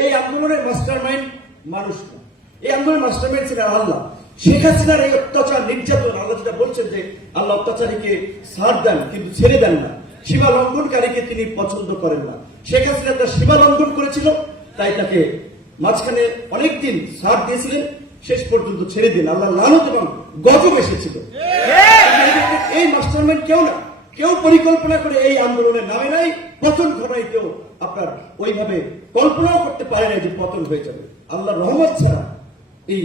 এই আন্দোলনের মাস্টারমাইন্ড মানুষ না, এই আন্দোলনের মাস্টারমাইন্ড ছিলেন আল্লাহ। শেখ হাসিনার এই অত্যাচার নির্যাতন, আল্লাহ যেটা বলছেন যে আল্লাহ অত্যাচারীকে ছাড় দেন কিন্তু ছেড়ে দেন না, সীমা লঙ্ঘনকারীকে তিনি পছন্দ করেন না। শেখ হাসিনা তার সীমা লঙ্ঘন করেছিল, তাই তাকে মাঝখানে অনেকদিন ছাড় দিয়েছিলেন, শেষ পর্যন্ত ছেড়ে দিন। আল্লাহ লানত এবং গজব এসেছিল। এই মাস্টারমাইন্ড কেউ না, কেউ পরিকল্পনা করে এই আন্দোলনের নামে নাই, পতন ঘটাই কেউ আপনার ওইভাবে কল্পনাও করতে পারে না যে পতন হয়ে যাবে। আল্লাহ রহমত ছাড়া এই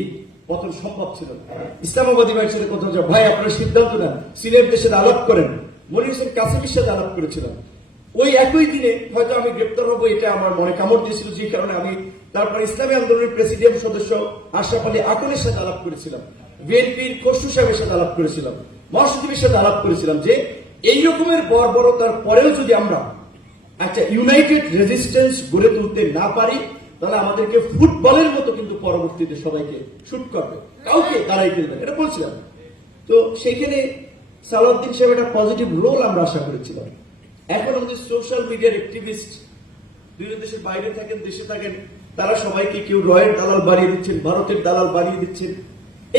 পতন সম্ভব ছিল না। ইসলামাবাদী ভাইয়ের সাথে কথা হচ্ছে, ভাই আপনারা সিদ্ধান্ত নেন, সিলেট দেশে আলাপ করেন। মনির হোসেন কাসেমের সাথে আলাপ করেছিলাম, ওই একই দিনে হয়তো আমি গ্রেপ্তার হবো, এটা আমার মনে কামড় দিয়েছিল, যে কারণে আমি তারপর ইসলামী আন্দোলনের প্রেসিডিয়াম সদস্য আশরাফ আলী আকনের সাথে আলাপ করেছিলাম, বিএনপির খসরু সাহেবের সাথে আলাপ করেছিলাম, মহাসচিবের সাথে আলাপ করেছিলাম যে এই রকমের বর্বরতার পরেও যদি আমরা একটা ইউনাইটেড রেজিস্ট্যান্স গড়ে তুলতে না পারি, তাহলে আমাদেরকে ফুটবলের মতো কিন্তু পরবর্তীতে সবাইকে শুট করবে, কাউকে তারাই ফেলবে, এটা বলছিলাম। তো সেখানে সালাউদ্দিন সাহেব একটা পজিটিভ রোল আমরা আশা করেছিলাম। এখন আমাদের সোশ্যাল মিডিয়ার অ্যাক্টিভিস্ট বিভিন্ন দেশের বাইরে থাকেন, দেশে থাকেন, তারা সবাইকে কেউ রয়ের দালাল বাড়িয়ে দিচ্ছেন, ভারতের দালাল বাড়িয়ে দিচ্ছেন।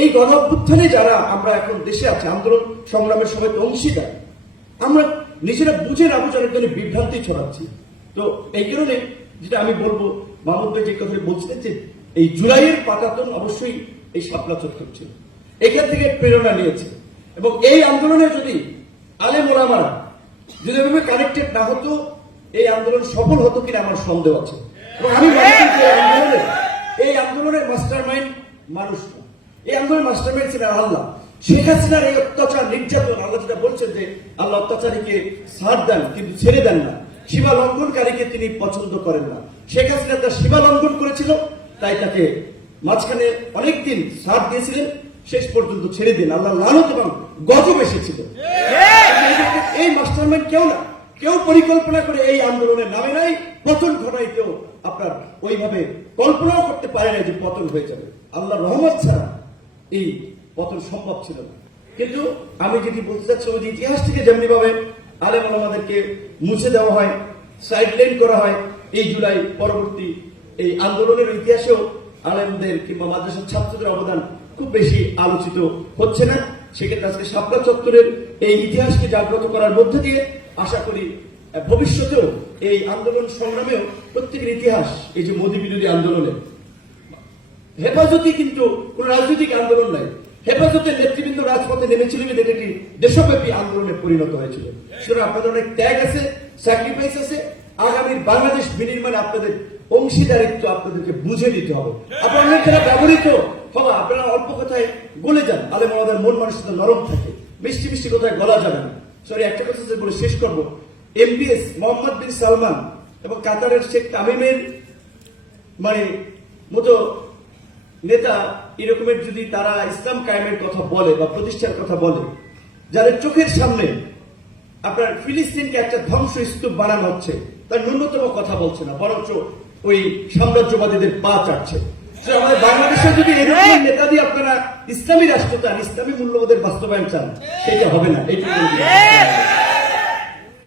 এই গণ অভ্যুত্থানে যারা আমরা এখন দেশে আছে, আন্দোলন সংগ্রামের সবাই অংশীদার, আমরা নিজেরা বুঝে না বুঝার জন্য বিভ্রান্তি ছড়াচ্ছি। তো এই কারণে যেটা আমি বলবো, মাহমুদ ভাই যে কথা বলছিলেন যে এই জুলাইয়ের পাতাতন অবশ্যই এই শাপলা চত্বর ছিল, এখান থেকে প্রেরণা নিয়েছে। এবং এই আন্দোলনে যদি আলেম ওলামারা যদি এভাবে কানেক্টেড না হতো, এই আন্দোলন সফল হতো কিনা আমার সন্দেহ আছে। এবং আমি এই আন্দোলনের মাস্টারমাইন্ড মানুষ না, এই আন্দোলনের মাস্টারমাইন্ড ছিলেন আল্লাহ। শেখ হাসিনার এই অত্যাচার নির্যাতন, আল্লাহ যেটা বলছেন যে আল্লাহ অত্যাচারীকে ছাড় দেন কিন্তু ছেড়ে দেন না, সীমা লঙ্ঘনকারীকে তিনি পছন্দ করেন না। শেখ হাসিনা তার সীমা লঙ্ঘন করেছিল, তাই তাকে মাঝখানে অনেকদিন ছাড় দিয়েছিলেন, শেষ পর্যন্ত ছেড়ে দিন। আল্লাহ লানত এবং গজব এসেছিল। এই মাস্টারমাইন্ড কেউ না, কেউ পরিকল্পনা করে এই আন্দোলনের নামে নাই, পতন ঘটাই কেউ আপনার ওইভাবে কল্পনাও করতে পারে না যে পতন হয়ে যাবে। আল্লাহ রহমত ছাড়া এই পতন সম্ভব ছিল না। কিন্তু আমি যেটি বলতে চাচ্ছি, ওই ইতিহাস থেকে যেমনি ভাবে আলেম ওলামাদেরকে মুছে দেওয়া হয়, সাইডলাইন করা হয়, এই জুলাই পরবর্তী এই আন্দোলনের ইতিহাসেও আলেমদের কিংবা মাদ্রাসার ছাত্রদের অবদান খুব বেশি আলোচিত হচ্ছে না। সেক্ষেত্রে আজকে শাপলা চত্বরের এই ইতিহাসকে জাগ্রত করার মধ্যে দিয়ে আশা করি ভবিষ্যতেও এই আন্দোলন সংগ্রামেও প্রত্যেকের ইতিহাস, এই যে মোদী বিরোধী আন্দোলনে হেফাজতি কিন্তু কোন রাজনৈতিক আন্দোলন নাই, হেফাজতের নেতৃবৃন্দ রাজপথে নেমেছিলেন, এটা একটি দেশব্যাপী আন্দোলনে পরিণত হয়েছিল। সুতরাং আপনাদের অনেক ত্যাগ আছে, স্যাক্রিফাইস আছে। আগামীর বাংলাদেশ বিনির্মাণে আপনাদের অংশীদারিত্ব আপনাদেরকে বুঝে দিতে হবে। আপনারা অনেক যারা ব্যবহৃত হবা, আপনারা অল্প কথায় গলে যান, আলেম আমাদের মন মানুষের নরম থাকে, মিষ্টি মিষ্টি কথায় গলা যাবে না। সরি, একটা কথা বলে শেষ করবো, এমবিএস মোহাম্মদ বিন সালমান এবং কাতারের শেখ তামিমের মানে মতো নেতা এরকমের যদি তারা ইসলাম কায়েমের কথা বলে বা প্রতিষ্ঠার কথা বলে, যাদের চোখের সামনে আপনার ফিলিস্তিনকে একটা ধ্বংস স্তূপ বানানো হচ্ছে, তার ন্যূনতম কথা বলছে না, বরঞ্চ ওই সাম্রাজ্যবাদীদের পা চাটছে। আমাদের বাংলাদেশে যদি এরকম নেতা দিয়ে আপনারা ইসলামী রাষ্ট্র চান, ইসলামী মূল্যবোধের বাস্তবায়ন চান, সেটা হবে না।